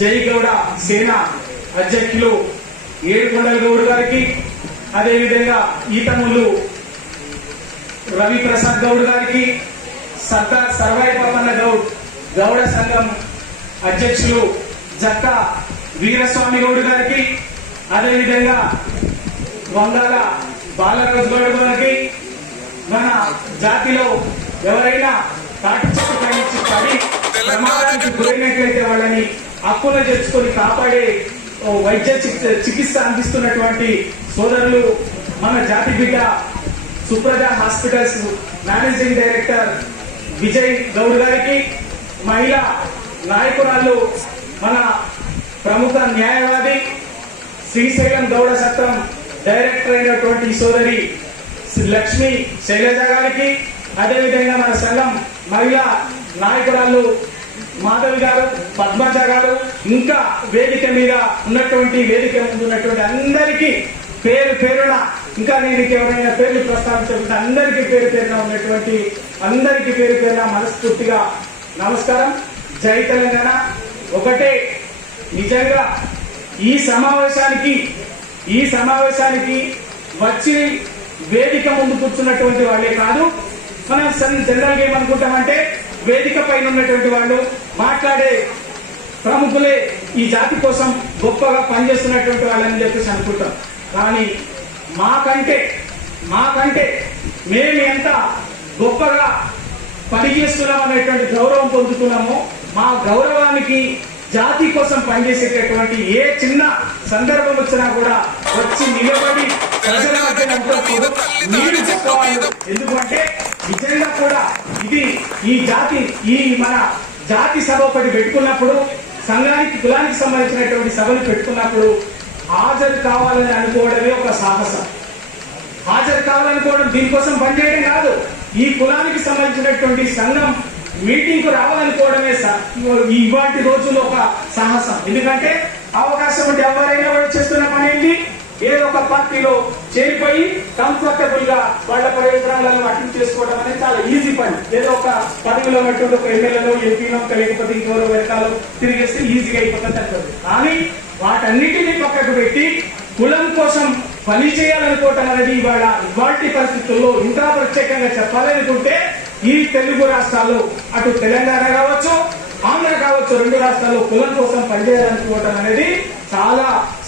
జయగౌడ సేన అధ్యక్షులు ఏడుకొండల గౌడ్ గారికి అదేవిధంగా ఈతములు రవి ప్రసాద్ గౌడ్ గారికి సర్దార్ సర్వాయి పవన్న గౌడ్ గౌడ సంఘం అధ్యక్షులు జక్క వీరస్వామి గౌడ్ గారికి అదేవిధంగా వంగాల బాలరాజు గౌడ్ గారికి మన జాతిలో ఎవరైనా తాటి చెట్టు పైనుంచి పడి ప్రమాదానికి గురైనట్లయితే వాళ్ళని అప్పుల తెచ్చుకొని కాపాడే వైద్య చికిత్స చికిత్స అందిస్తున్నటువంటి సోదరులు మన జాతి బిడ్డ Supraja hospitals managing director Vijay Goud గారికి మహిళా నాయకురాలు మన ప్రముఖ న్యాయవాది శ్రీశైలం గౌడ సత్రం డైరెక్టర్ అయినటువంటి సోదరి శ్రీ లక్ష్మి శైలజ గారికి అదేవిధంగా మన సంఘం మహిళా నాయకురాలు మాధవి గారు పద్మజ గారు ఇంకా వేదిక మీద ఉన్నటువంటి వేదిక ముందు ఉన్నటువంటి అందరికీ పేరు పేరున ఇంకా నేను ఎవరైనా పేర్లు ప్రస్తావించకుండా అందరికీ పేరు పేరున ఉన్నటువంటి అందరికీ పేరు పేరున మనస్ఫూర్తిగా నమస్కారం. జై తెలంగాణ. ఒకటే నిజంగా ఈ సమావేశానికి ఈ సమావేశానికి వచ్చి వేదిక ముందు కూర్చున్నటువంటి వాళ్ళే కాదు. మనం జనరల్గా ఏమనుకుంటామంటే వేదిక పైన ఉన్నటువంటి వాళ్ళు మాట్లాడే ప్రముఖులే ఈ జాతి కోసం గొప్పగా పనిచేస్తున్నటువంటి వాళ్ళని చెప్పేసి అనుకుంటాం. కానీ మాకంటే మాకంటే మేము ఎంత గొప్పగా పనిచేస్తున్నాం అనేటువంటి గౌరవం పొందుతున్నామో మా గౌరవానికి జాతి కోసం పనిచేసేటటువంటి ఏ చిన్న సందర్భం వచ్చినా కూడా వచ్చి నిలబడి ప్రజల మీరు ఎందుకంటే నిజంగా కూడా ఇది ఈ జాతి ఈ మన జాతి సభ ఒకటి పెట్టుకున్నప్పుడు సంఘానికి కులానికి సంబంధించినటువంటి సభలు పెట్టుకున్నప్పుడు హాజరు కావాలని అనుకోవడమే ఒక సాహసం. హాజరు కావాలనుకోవడం దీనికోసం పనిచేయడం కాదు. ఈ కులానికి సంబంధించినటువంటి సంఘం మీటింగ్కు రావాలనుకోవడమే ఇవాటి రోజుల్లో ఒక సాహసం. ఎందుకంటే అవకాశం ఉంటే ఎవరైనా కూడా చేస్తున్న పని ఏంటి? ఏదో ఒక పార్టీలో చేరిపోయి కంఫర్టబుల్గా వాళ్ళ ప్రయోజనాలను అటెండ్ చేసుకోవడం అనేది చాలా ఈజీ పని. ఏదో ఒక పదవిలో ఉన్నటువంటి ఒక ఎమ్మెల్యేలో ఎంపీలో లేకపోతే ఇంకెవరో వెనకాలో తిరిగేస్తే ఈజీగా అయిపోతుంది అంటుంది కానీ వాటన్నిటిని పక్కకు పెట్టి కులం కోసం పని చేయాలనుకోవటం అనేది ఇవాళ ఇవాటి పరిస్థితుల్లో ఇంకా ప్రత్యేకంగా చెప్పాలనుకుంటే ఈ తెలుగు రాష్ట్రాల్లో అటు తెలంగాణ కావచ్చు ఆంధ్ర కావచ్చు రెండు రాష్ట్రాల్లో కులం కోసం పనిచేయాలనుకోవటం అనేది చాలా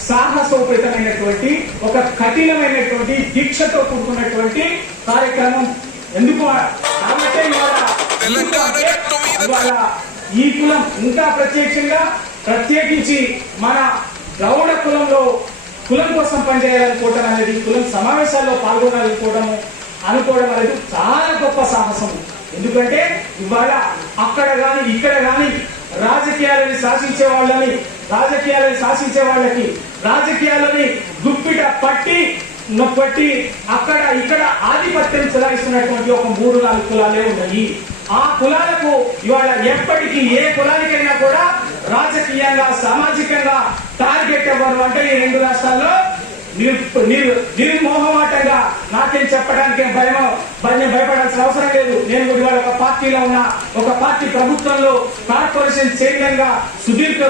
సాహసోపేతమైనటువంటి ఒక కఠినమైనటువంటి దీక్షతో కూడుకున్నటువంటి కార్యక్రమం. ఎందుకు కాబట్టి ఇవాళ ఈ కులం ఇంకా ప్రత్యేకంగా ప్రత్యేకించి మన గౌడ కులంలో కులం కోసం పనిచేయాలనుకోవటం అనేది కులం సమావేశాల్లో పాల్గొనాలనుకోవడము అనుకోవడం అనేది చాలా గొప్ప సాహసం. ఎందుకంటే ఇవాళ అక్కడ గాని ఇక్కడ గాని రాజకీయాలని శాసించే వాళ్ళని రాజకీయాలని శాసించే వాళ్ళకి రాజకీయాలని గుప్పిట పట్టి పట్టి అక్కడ ఇక్కడ ఆధిపత్యం చెలాయిస్తున్నటువంటి ఒక మూడు నాలుగు కులాలే ఉన్నాయి. ఆ కులాలకు ఇవాళ ఎప్పటికీ ఏ కులానికైనా కూడా రాజకీయంగా సామాజికంగా టార్గెట్ ఎవరు అంటే ఈ రెండు రాష్ట్రాల్లో నిర్- నిర్- నిర్మోహమాటంగా నాకేం చెప్పడానికి భయం భయం భయపడాల్సిన అవసరం లేదు. నేను కూడా ఇవాళ ఒక పార్టీలో ఉన్న ఒక పార్టీ ప్రభుత్వంలో కార్పొరేషన్ చైర్మన్గా సుదీర్ఘ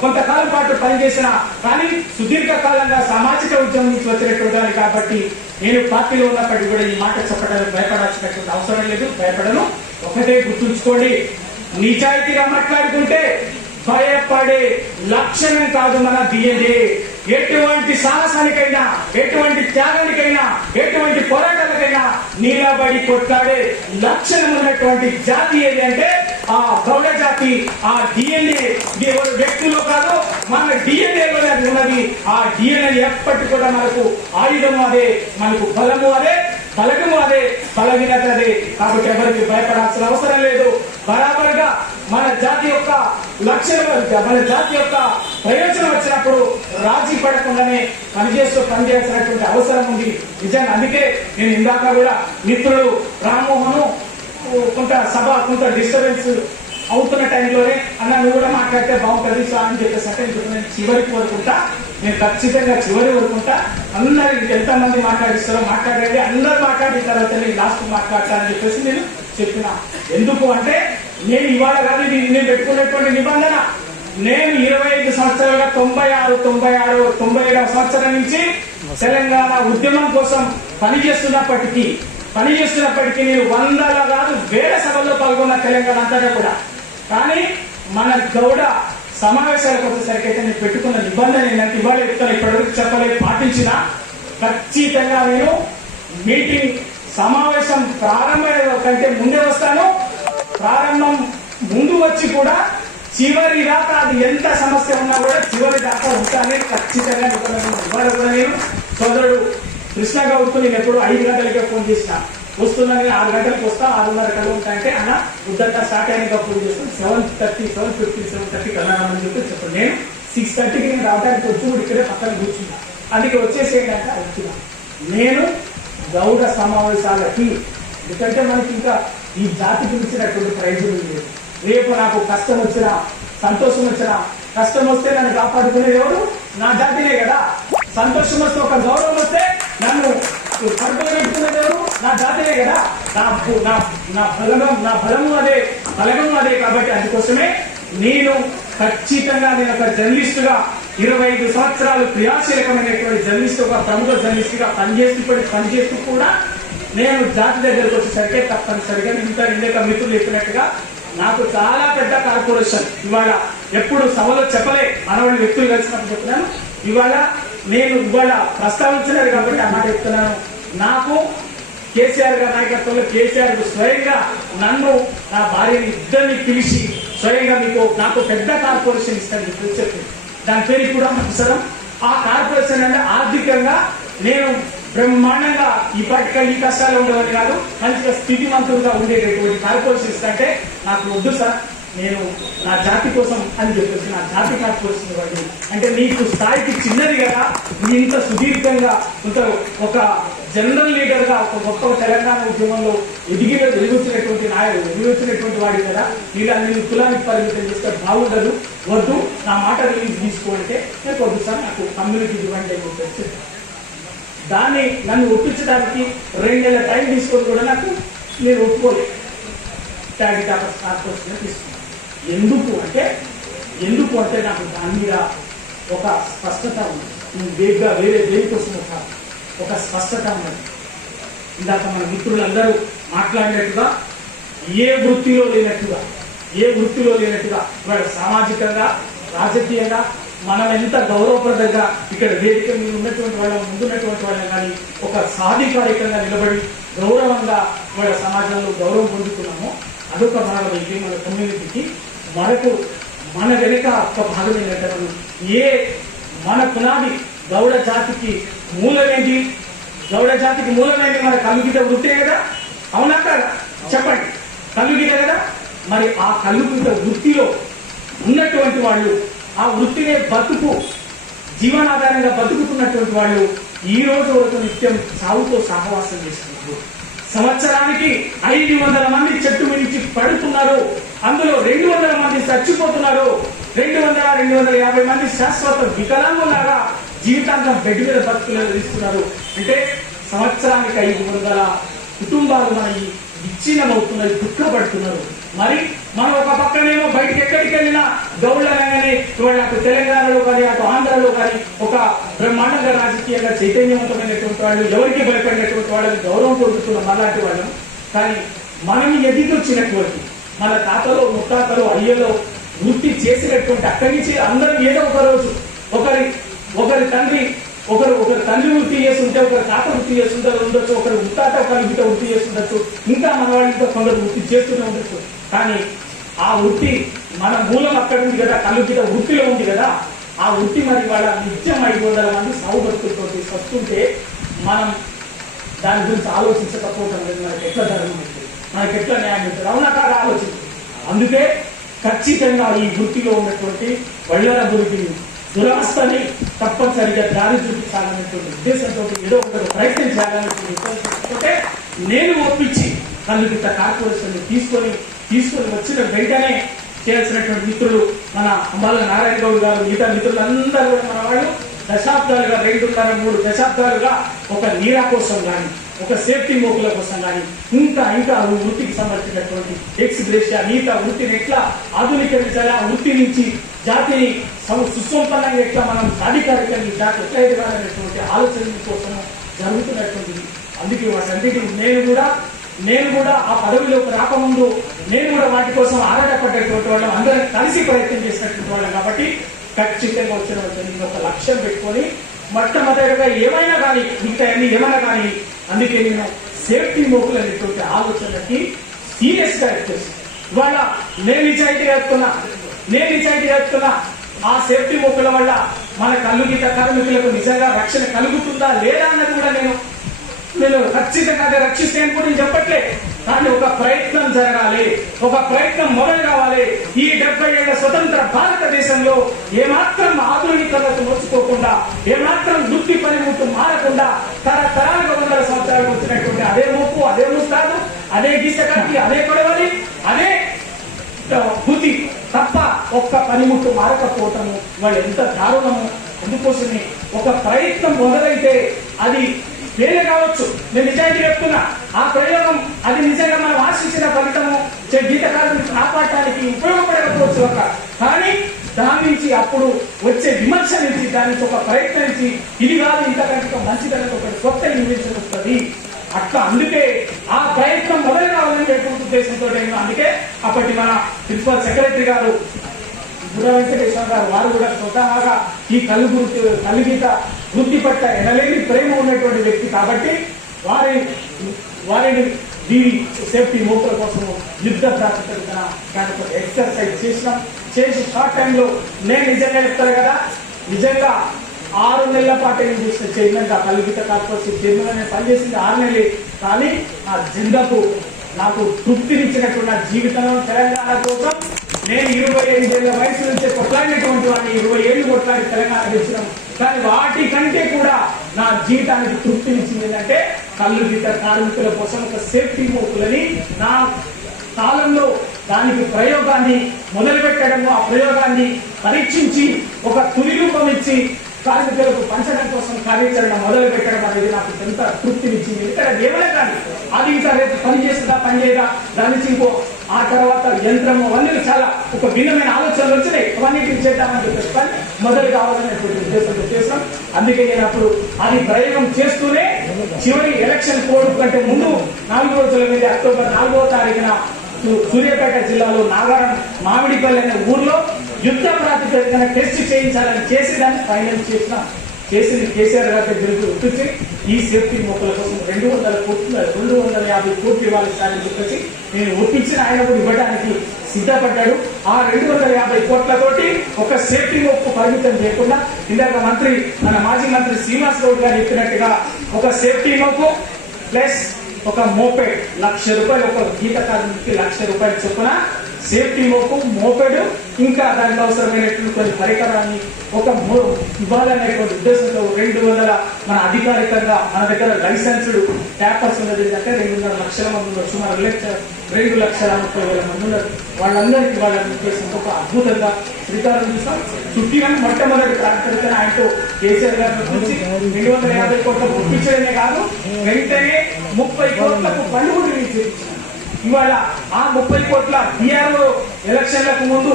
కొంతకాలం పాటు పనిచేసిన కానీ సుదీర్ఘ కాలంగా సామాజిక ఉద్యమం నుంచి వచ్చినటువంటి కాబట్టి నేను పార్టీలో ఉన్నప్పటికీ కూడా ఈ మాట చెప్పడానికి భయపడాల్సినటువంటి అవసరం లేదు భయపడను. ఒకటే గుర్తుంచుకోండి నిజాయితీగా మాట్లాడుకుంటే భయపడే లక్షణం కాదు మన డిఎన్ఏ ఎటువంటి సాహసానికైనా ఎటువంటి త్యాగానికైనా ఎటువంటి పోరాటాలకైనా నిలబడి కొట్లాడే లక్షణం ఉన్నటువంటి జాతి ఏది అంటే ఆ గౌడ జాతి ఆ డిఎన్ఏ వ్యక్తులు కాదు మన డిఎన్ఏ లోనే ఉన్నది. ఆ డిఎన్ఏ ఎప్పటి కూడా మనకు ఆయుధము అదే మనకు బలము అదే బలగము అదే బలహీనత అదే. కాబట్టి ఎవరికి భయపడాల్సిన అవసరం లేదు. బరాబరుగా మన జాతి యొక్క లక్ష్యం మన జాతి యొక్క ప్రయోజనం వచ్చినప్పుడు రాజీ పడకుండానే పనిచేస్తూ పనిచేయాల్సినటువంటి అవసరం ఉంది. నిజంగా అందుకే నేను ఇందాక కూడా మిత్రుడు రామ్మోహను కొంత సభ కొంత డిస్టర్బెన్స్ అవుతున్న టైంలోనే అన్న నువ్వు కూడా మాట్లాడితే బాగుంటుంది సార్ అని చెప్పేసి అంటే చివరికి కోరుకుంటా. నేను ఖచ్చితంగా చివరి వరకుంటా అందరు ఎంత మంది మాట్లాడిస్తారో మాట్లాడండి అందరు మాట్లాడిన తర్వాత నేను లాస్ట్ మాట్లాడతానని చెప్పేసి నేను చెప్పిన. ఎందుకు అంటే నేను ఇవాళ కాదు ఇది నేను పెట్టుకునేటువంటి నిబంధన. నేను ఇరవై ఐదు సంవత్సరాలుగా తొంభై ఆరు తొంభై ఆరు తొంభై ఏడవ సంవత్సరం నుంచి తెలంగాణ ఉద్యమం కోసం పనిచేస్తున్నప్పటికీ పనిచేస్తున్నప్పటికీ నేను వందల కాదు వేల సభల్లో పాల్గొన్న తెలంగాణ అంతటా కూడా. కానీ మన గౌడ సమావేశాలకు వచ్చేసరికి అయితే నేను పెట్టుకున్న నిబంధన ఏంటంటే ఇవాళ చెప్తాను ఇప్పటివరకు చెప్పలేదు పాటించిన ఖచ్చితంగా నేను మీటింగ్ సమావేశం ప్రారంభం కంటే ముందే వస్తాను. ప్రారంభం ముందు వచ్చి కూడా చివరి దాకా అది ఎంత సమస్య ఉన్నా కూడా చివరి దాకా ఉంటానే ఖచ్చితంగా నిబంధన ఇవాళ కూడా నేను సోదరుడు కృష్ణ గౌడ్కు నేను ఎప్పుడు ఐదు గంటలకే ఫోన్ చేసిన. వస్తున్నాను ఆరు గంటలకు వస్తా ఆరున్నర గంటలు ఉంటా అంటే అన్న ఉద్దంతా స్టార్ట్ అయినాక ఫోన్ చేస్తాను seven thirty seven fifty seven thirty కలనామని చెప్పి చెప్పండి. నేను సిక్స్ థర్టీకి నేను రావడానికి వచ్చి కూడా ఇక్కడే పక్కన కూర్చున్నా. అందుకే వచ్చేసి ఏంటంటే వచ్చినా. నేను గౌడ సమావేశాలకి ఎందుకంటే మనకి ఇంకా ఈ జాతి పిలిచినటువంటి ప్రైజులు లేదు రేపు నాకు కష్టం వచ్చినా సంతోషం వచ్చినా కష్టం వస్తే నన్ను కాపాడుకునేది ఎవరు? నా జాతినే కదా. సంతోషం వస్తే ఒక గౌరవం వస్తే నన్ను కడుపులో నా జాతీయ కదా. నా నా నా బలగం నా బలము అదే బలగం అదే కాబట్టి అందుకోసమే నేను ఖచ్చితంగా నేను ఒక జర్నలిస్ట్గా ఇరవై ఐదు సంవత్సరాలు క్రియాశీలకమైనటువంటి జర్నలిస్ట్ ఒక ప్రముఖ జర్నలిస్ట్గా పనిచేస్తూ పనిచేస్తూ కూడా నేను జాతి దగ్గరకు వచ్చేసరికి తప్పనిసరిగా ఇంత ఇందాక మిత్రులు చెప్పినట్టుగా నాకు చాలా పెద్ద కార్పొరేషన్. ఇవాళ ఎప్పుడు సభలో చెప్పలే మనవాళ్ళు వ్యక్తులు కలిసినప్పుడు చెప్తున్నాను ఇవాళ నేను ఇవాళ ప్రస్తావించలేదు కాబట్టి ఆ మాట చెప్తున్నాను. నాకు కేసీఆర్ గారి నాయకత్వంలో కేసీఆర్ స్వయంగా నన్ను నా భార్యని ఇద్దరిని పిలిచి స్వయంగా మీకు నాకు పెద్ద కార్పొరేషన్ ఇస్తాను చెప్పి దాని పేరు కూడా అవసరం ఆ కార్పొరేషన్ అంటే ఆర్థికంగా నేను బ్రహ్మాండంగా ఇప్పటికే ఈ కష్టాలు ఉండవని కాదు మంచిగా స్థితివంతులుగా ఉండేటటువంటి కార్పొరేషన్ ఇస్తే నాకు వద్దు సార్. నేను నా జాతి కోసం అని చెప్పేసి నా జాతి కార్పొరేషన్ వాడిని అంటే నీకు స్థాయికి చిన్నది కదా నీ ఇంత సుదీర్ఘంగా ఇంత ఒక జనరల్ లీడర్గా ఒక గొప్ప తెలంగాణ ఉద్యమంలో ఎదిగిన ఎదుగుతున్నటువంటి నాయకుడు ఎదుగుతున్నటువంటి వాడి కదా. ఇలా నేను కులానికి పరిమితం చేస్తే బాగుండదు. వద్దు నా మాట రిలీజ్ తీసుకోవాలంటే నేను వద్దు సార్ నాకు కమ్యూనిటీ ఇవ్వండి అని చెప్పేసి దాన్ని నన్ను ఒప్పించడానికి రెండు నెలల టైం తీసుకొని కూడా నాకు నేను ఒప్పుకోలేదు. ట్యాగ్ టాపర్ కార్పొరేషన్ తీసుకున్నాను. ఎందుకు అంటే ఎందుకు అంటే నాకు దాని మీద ఒక స్పష్టత ఉంది. నేను వేగ్గా వేరే దేనికోసం ఒక ఒక స్పష్టత ఉన్నది. ఇందాక మన మిత్రులందరూ మాట్లాడినట్టుగా ఏ వృత్తిలో లేనట్టుగా ఏ వృత్తిలో లేనట్టుగా ఇవాళ సామాజికంగా రాజకీయంగా మనం ఎంత గౌరవప్రదంగా ఇక్కడ వేదిక మీద ఉన్నటువంటి వాళ్ళ ముందున్నటువంటి వాళ్ళని కానీ ఒక సాధికారికంగా నిలబడి గౌరవంగా వాళ్ళ సమాజంలో గౌరవం పొందుతున్నామో అదొక భాగం అయితే మన కమ్యూనిటీకి మనకు మన వెనుక ఒక భాగం ఏంటంటే ఏ మన పునాది గౌడ జాతికి మూలమేంటి? గౌడ జాతికి మూలమేంటి? మన కలుగిత వృత్తే కదా? అవునా కదా? చెప్పండి. కలుగిత కదా? మరి ఆ కలుగిత వృత్తిలో ఉన్నటువంటి వాళ్ళు ఆ వృత్తినే బతుకు జీవనాధారంగా బతుకుతున్నటువంటి వాళ్ళు ఈ రోజు వరకు నిత్యం సాగుతో సహవాసం చేస్తున్నారు. సంవత్సరానికి ఐదు వందల మంది చెట్టు మించి పడుతున్నారు. అందులో రెండు వందల మంది చచ్చిపోతున్నారు. రెండు వందల రెండు వందల యాభై మంది శాశ్వత వికలాంగులాగా జీవితాంతం బెడ్ మీద బతుకులు ఇస్తున్నారు అంటే సంవత్సరానికి ఐదు వందల కుటుంబాలు మన ఈ విచ్ఛిన్నమవుతున్నాయి దుఃఖపడుతున్నారు. మరి మనం ఒక పక్కనేమో బయటికి ఎక్కడికి వెళ్ళినా గౌళ్ళనగానే ఇవాళ అటు తెలంగాణలో కానీ అటు ఆంధ్రలో కానీ ఒక బ్రహ్మాండంగా రాజకీయంగా చైతన్యవంతమైనటువంటి వాళ్ళు ఎవరికి భయపడినటువంటి వాళ్ళని గౌరవం పొందుతున్న మనలాంటి వాళ్ళం. కానీ మనం ఎదిగొచ్చినటువంటి మన తాతలో ముత్తాతలో అయ్యలో వృత్తి చేసినటువంటి అక్కడి నుంచి అందరం ఏదో ఒక రోజు ఒకరి ఒకరి తండ్రి ఒకరు ఒకరు తండ్రి వృత్తి చేస్తుంటే ఒకరు తాత వృత్తి చేస్తుంటే ఉండొచ్చు ఒకరు ముత్తాత ఒకరి వృత్తి చేస్తుండొచ్చు ఇంకా మన వాళ్ళు ఇంకా కొందరు వృత్తి చేస్తూనే ఉండొచ్చు. కానీ ఆ వృత్తి మన మూలం అక్కడ ఉంది కదా కళ్ళు బిడ్డ వృత్తిలో ఉంది కదా ఆ వృత్తి మరి వాళ్ళ నిత్యం ఐదు వందల మంది సౌభక్తులతో వస్తుంటే మనం దాని గురించి ఆలోచించకపోవటం లేదు. మనకి ఎట్లా జరుగుతుంది మనకి ఎట్లా న్యాయం అవుతుంది అవునా కాదు ఆలోచించు. అందుకే ఖచ్చితంగా ఈ వృత్తిలో ఉన్నటువంటి వళ్ళర గురికి దురవస్థని తప్పనిసరిగా దారి చూపించాలనేటువంటి ఉద్దేశంతో ఏదో ఒకటి ప్రయత్నం చేయాలనేటువంటి నేను ఒప్పించి కళ్ళు కల్లుగిట్ట కార్పొరేషన్ తీసుకొని తీసుకుని వచ్చిన వెంటనే చేయాల్సినటువంటి మిత్రులు మన అంబాల నారాయణ గౌడ్ గారు మిగతా మిత్రులందరూ కూడా మన వాళ్ళు దశాబ్దాలుగా రెండున్నర మూడు దశాబ్దాలుగా ఒక నీరా కోసం కానీ ఒక సేఫ్టీ మోకుల కోసం కానీ ఇంకా ఇంకా వృత్తికి సంబంధించినటువంటి ఎక్స్ నీత వృత్తిని ఎట్లా ఆధునీకరించాలి? ఆ వృత్తి నుంచి జాతిని సుసంపన్నంగా ఎట్లా మనం సాధికారికంగా జాతి ఎట్లా ఎదగాలనేటువంటి ఆలోచన కోసం జరుగుతున్నటువంటిది. అందుకే వాటన్నిటి నేను కూడా నేను కూడా ఆ పదవిలోకి రాకముందు నేను కూడా వాటి కోసం ఆరాటపడ్డటువంటి వాళ్ళం. అందరం కలిసి ప్రయత్నం చేసినటువంటి వాళ్ళం. కాబట్టి ఖచ్చితంగా వచ్చిన నేను ఒక లక్ష్యం పెట్టుకొని మొట్టమొదటిగా ఏమైనా కానీ మిగతా అన్ని ఏమైనా కానీ అందుకే నేను సేఫ్టీ మోకులు అనేటువంటి ఆలోచనకి సీరియస్గా ఎత్తేసి ఇవాళ నేను నిజాయితీ చెప్తున్నా నేను నిజాయితీ చెప్తున్నా ఆ సేఫ్టీ మోకుల వల్ల మన కళ్ళు గీత కార్మికులకు నిజంగా రక్షణ కలుగుతుందా లేదా అన్నది కూడా నేను నేను ఖచ్చితంగా అదే రక్షిస్తే అని నేను చెప్పట్లే. కానీ ఒక ప్రయత్నం జరగాలి. ఒక ప్రయత్నం మొదలు కావాలి. ఈ డెబ్బై ఏళ్ళ స్వతంత్ర భారతదేశంలో ఏమాత్రం ఆధునికతకు నోచుకోకుండా ఏమాత్రం వృత్తి పనిముట్టు మారకుండా తరతరాలుగా వందల సంవత్సరాలు వచ్చినటువంటి అదే ముప్పు అదే ముస్తాదు అదే గీతకాకి అదే కొడవలి అదే భూతి తప్ప ఒక్క పనిముట్టు మారకపోవటము వాళ్ళు ఎంత దారుణము. అందుకోసమే ఒక ప్రయత్నం మొదలైతే అది వేరే కావచ్చు నేను నిజాయితీ చెప్తున్నా. ఆ ప్రయోగం అది నిజంగా మనం ఆశించిన ఫలితము. చె- గీతకాలను కాపాడటానికి ఉపయోగపడకపోవచ్చు ఒక. కానీ దాని నుంచి అప్పుడు వచ్చే విమర్శ నుంచి దాని నుంచి ఒక ప్రయత్నం నుంచి ఇది కాదు ఇంతకంటే ఒక మంచిదనకు ఒక కొత్త ఇన్వెన్షన్ వస్తుంది. అట్లా అందుకే ఆ ప్రయత్నం మొదలు కావాలనేటువంటి ఉద్దేశంతో నేను అందుకే అప్పటి మన ప్రిన్సిపల్ సెక్రటరీ గారు బుర్ర వెంకటేశ్వర గారు వారు కూడా స్వతహాగా ఈ కళ్ళు గుర్తు వృత్తి పట్ల ఎనలేని ప్రేమ ఉన్నటువంటి వ్యక్తి కాబట్టి వారి వారిని దీని సేఫ్టీ మోపుల కోసం యుద్ధ ప్రాతిపదికన దానితో ఎక్సర్సైజ్ చేసినాం చేసి షార్ట్ టైంలో నేను నిజంగా చెప్తాను కదా నిజంగా ఆరు నెలల పాటు నేను చేసిన చైర్మన్గా కలుగిత కార్పొరేషన్ చైర్మన్గా నేను పనిచేసింది ఆరు నెలలే. కానీ ఆ జిందకు నాకు తృప్తినిచ్చినటువంటి నా జీవితంలో తెలంగాణ కోసం నేను ఇరవై ఐదేళ్ళ వయసు నుంచే కొట్లాడినటువంటి వాడిని ఇరవై కొట్లాడి తెలంగాణ తెచ్చినాం కానీ వాటి కంటే కూడా నా జీవితానికి తృప్తినిచ్చింది ఏంటంటే కళ్ళు గీత కార్మికుల కోసం ఒక సేఫ్టీ మోకులని నా కాలంలో దానికి ప్రయోగాన్ని మొదలు పెట్టడము ఆ ప్రయోగాన్ని పరీక్షించి ఒక తుది రూపం ఇచ్చి కార్మికులకు పంచడం కోసం కార్యాచరణ మొదలు పెట్టడం అనేది నాకు ఎంత తృప్తినిచ్చింది ఎందుకంటే ఏమైనా కానీ అది ఇంకా రేపు పని చేస్తుందా పని చేయదా దాని ఇంకో ఆ తర్వాత యంత్రము అవన్నీ చాలా ఒక భిన్నమైన ఆలోచనలు వచ్చినాయి. అవన్నీ చేద్దామని చెప్పేసి కానీ మొదలు కావాలనేటువంటి ఉద్దేశంతో చేస్తాం అందుకే నేను అప్పుడు అది ప్రయోగం చేస్తూనే చివరి ఎలక్షన్ కోడ్ కంటే ముందు నాలుగు రోజుల మీద అక్టోబర్ నాలుగో తారీఖున సూర్యాపేట జిల్లాలో నాగారం మామిడిపల్లి అనే ఊర్లో యుద్ధ ప్రాతిపదికన టెస్ట్ చేయించాలని చేసి దాన్ని ఫైనల్ చేసిన చేసింది కేసీఆర్ గారి దగ్గరికి ఒప్పించి ఈ సేఫ్టీ మొక్కల కోసం రెండు వందల కోట్లు రెండు వందల యాభై కోట్లు ఇవ్వాలి సార్ అని చెప్పేసి నేను ఒప్పించిన ఆయన కూడా ఇవ్వడానికి సిద్ధపడ్డాడు. ఆ రెండు వందల యాభై కోట్లతోటి ఒక సేఫ్టీ మొక్కు పరిమితం చేయకుండా ఇందాక మంత్రి మన మాజీ మంత్రి శ్రీనివాస్ గౌడ్ గారు చెప్పినట్టుగా ఒక సేఫ్టీ మొక్కు ప్లస్ ఒక మోపెడ్ లక్ష రూపాయలు ఒక గీత కార్మికుడికి లక్ష రూపాయలు చొప్పున సేఫ్టీ మొక్కు మోపెడ్. ఇంకా దానికి అవసరమైనటువంటి కొన్ని పరికరాన్ని ఒక మో- ఇవ్వాలనేటువంటి ఉద్దేశంతో రెండు వందల మన అధికారికంగా మన దగ్గర లైసెన్స్డ్ ట్యాపర్స్ ఉన్నది. అంటే రెండున్నర లక్షల మంది ఉన్నారు. సుమారు లక్ష రెండు లక్షల ముప్పై వేల మంది ఉన్నారు. వాళ్ళందరికీ వాళ్ళ ఉద్దేశంతో ఒక అద్భుతంగా శ్రీకారం చూసాం చుట్టిన మొట్టమొదటి ప్రాంతానికి ఆయనతో కేసీఆర్ గారిని గురించి రెండు వందల యాభై కోట్లకు ఒప్పించడమే కాదు వెంటనే ముప్పై కోట్లకు పన్ను కూడా చేయించారు ఇవాళ ఆ ముప్పై కోట్ల బీఆర్ఓ ఎలక్షన్లకు ముందు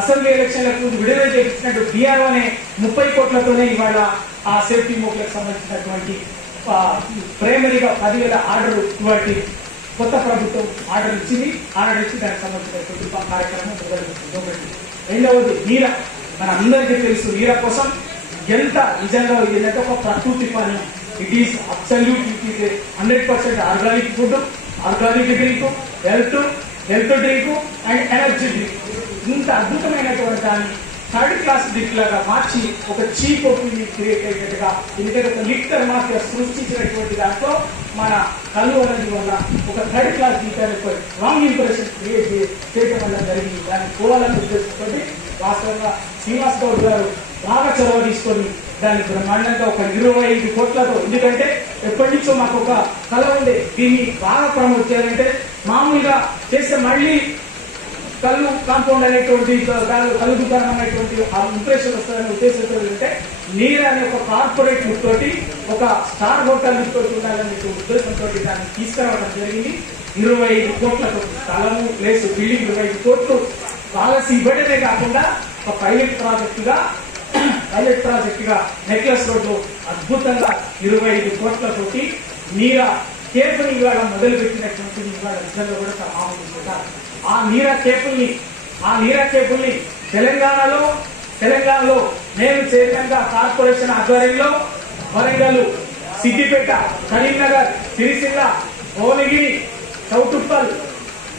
అసెంబ్లీ ఎలక్షన్లకు ముందు విడుదల చేసినట్టు బీఆర్ఓ అనే ముప్పై కోట్లతోనే ఇవాళ ఆ సేఫ్టీ మోక్లకు సంబంధించినటువంటి ప్రైమరీగా పదివేల ఆర్డర్ ఇవాటి కొత్త ప్రభుత్వం ఆర్డర్ ఇచ్చింది. ఆర్డర్ ఇచ్చి దానికి సంబంధించినటువంటి కార్యక్రమం మొదలుపెట్టింది. రెండవది నీర మన అందరికీ తెలుసు నీర కోసం ఎంత నిజంగా ఇది ఏంటంటే ఒక ప్రకృతి పని. It is absolute it is hundred percent organic food organic drink health health drink and energy drink. ఇంత అద్భుతమైనటువంటి దాన్ని థర్డ్ క్లాస్ డ్రింక్ లాగా మార్చి ఒక చీప్ ఒపీనియన్ క్రియేట్ అయ్యేట్టుగా ఎందుకంటే ఒక లిక్కర్ మాఫియా సృష్టించినటువంటి దాంట్లో మన కళ్ళు అనేది వల్ల ఒక third class drink wrong impression create చేయడం వల్ల జరిగింది. దాన్ని పోవాలని ఉద్దేశించుకోండి వాస్తవంగా శ్రీనివాస్ గౌడ్ గారు బాగా చొరవ తీసుకొని దాన్ని బ్రహ్మాండంగా ఒక ఇరవై ఐదు కోట్లతో. ఎందుకంటే ఎప్పటి నుంచో మాకు ఒక కళ ఉండే దీన్ని బాగా ప్రమోట్ చేయాలంటే మామూలుగా చేస్తే మళ్ళీ కళ్ళు కాంపౌండ్ అనేటువంటి దాని కళ్ళు దుకాణం అనేటువంటి ఆ ఇంప్రెషన్ వస్తుందనే ఉద్దేశంతో ఏంటంటే నీరు అనే ఒక కార్పొరేట్ తోటి ఒక స్టార్ హోటల్ తోటి ఉండాలనే ఉద్దేశంతో దాన్ని తీసుకురావడం జరిగింది. ఇరవై ఐదు కోట్లతో స్థలము ప్లేస్ బిల్డింగ్ ఇరవై ఐదు కోట్లు పాలసీ ఇవ్వడమే కాకుండా ఒక పైలట్ ప్రాజెక్టుగా గా ప్రాజెక్ట్గా నెక్లెస్ రోడ్డు అద్భుతంగా ఇరవై ఐదు కోట్లతోటి నీరా కేపుని ఇవాళ మొదలు పెట్టినటువంటి ఇవాళ నిజంగా కూడా చాలా ఆ నీరా కేపుల్ని ఆ నీరా కేపుల్ని తెలంగాణలో తెలంగాణలో నేను చైర్మన్ కార్పొరేషన్ ఆధ్వర్యంలో వరంగల్ సిద్దిపేట కరీంనగర్ సిరిసిల్ల భువనగిరి చౌటుప్పల్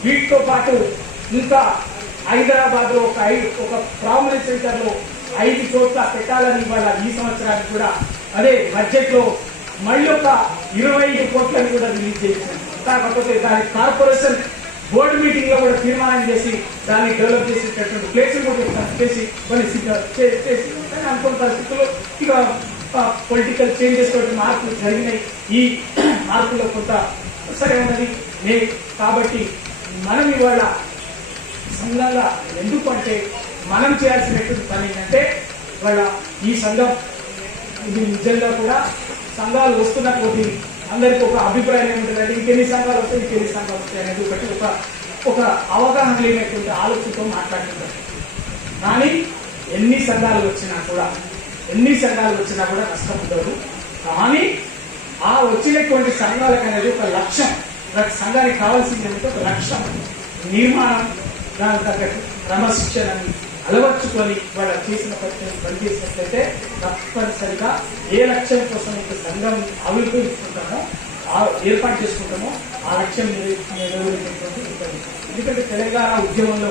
వీటితో పాటు ఇంకా హైదరాబాద్లో ఒక ఒక ప్రామినెంట్ సెంటర్లో ఐదు చోట్ల పెట్టాలని ఇవాళ ఈ సంవత్సరానికి కూడా అదే బడ్జెట్లో మళ్ళీ ఒక ఇరవై ఐదు కోట్లను కూడా రిలీజ్ చేసింది కాకపోతే దాని కార్పొరేషన్ బోర్డు మీటింగ్లో కూడా తీర్మానం చేసి దాన్ని డెవలప్ చేసేటటువంటి ప్లేస్ కూడా చేసి కొన్ని సిద్ధ- చేసి అనుకున్న పరిస్థితుల్లో ఇక పొలిటికల్ చేంజెస్ తోటి మార్పులు జరిగినాయి. ఈ మార్పులో కొంత సరే ఉన్నది. నే కాబట్టి మనం ఇవాళ సంఘంగా ఎందుకు అంటే మనం చేయాల్సినటువంటి పని ఏంటంటే వాళ్ళ ఈ సంఘం ఇది నిజంగా కూడా సంఘాలు వస్తున్న కొద్ది అందరికి ఒక అభిప్రాయం ఏముంటుందంటే ఇంకెన్ని సంఘాలు వస్తాయి ఇంకెన్ని సంఘాలు వస్తాయి అనేది ఒకటి ఒక ఒక అవగాహన లేనటువంటి ఆలోచనతో మాట్లాడుతుంటారు కానీ ఎన్ని సంఘాలు వచ్చినా కూడా ఎన్ని సంఘాలు వచ్చినా కూడా నష్టం ఉండదు. కానీ ఆ వచ్చినటువంటి సంఘాలకు అనేది ఒక లక్ష్యం. ప్రతి సంఘానికి కావాల్సింది ఏమిటో ఒక లక్ష్యం. నిర్మాణం దాని తగ్గట్టు క్రమశిక్షణ అలవర్చుకొని వాళ్ళు చేసిన పని పనిచేసినట్లయితే తప్పనిసరిగా ఏ లక్ష్యం కోసం అయితే సంఘం ఆవిర్భవించుకుంటామో ఆ ఏర్పాటు చేసుకుంటామో ఆ లక్ష్యం నెరవేర్చేటువంటి ఎందుకంటే తెలంగాణ ఉద్యమంలో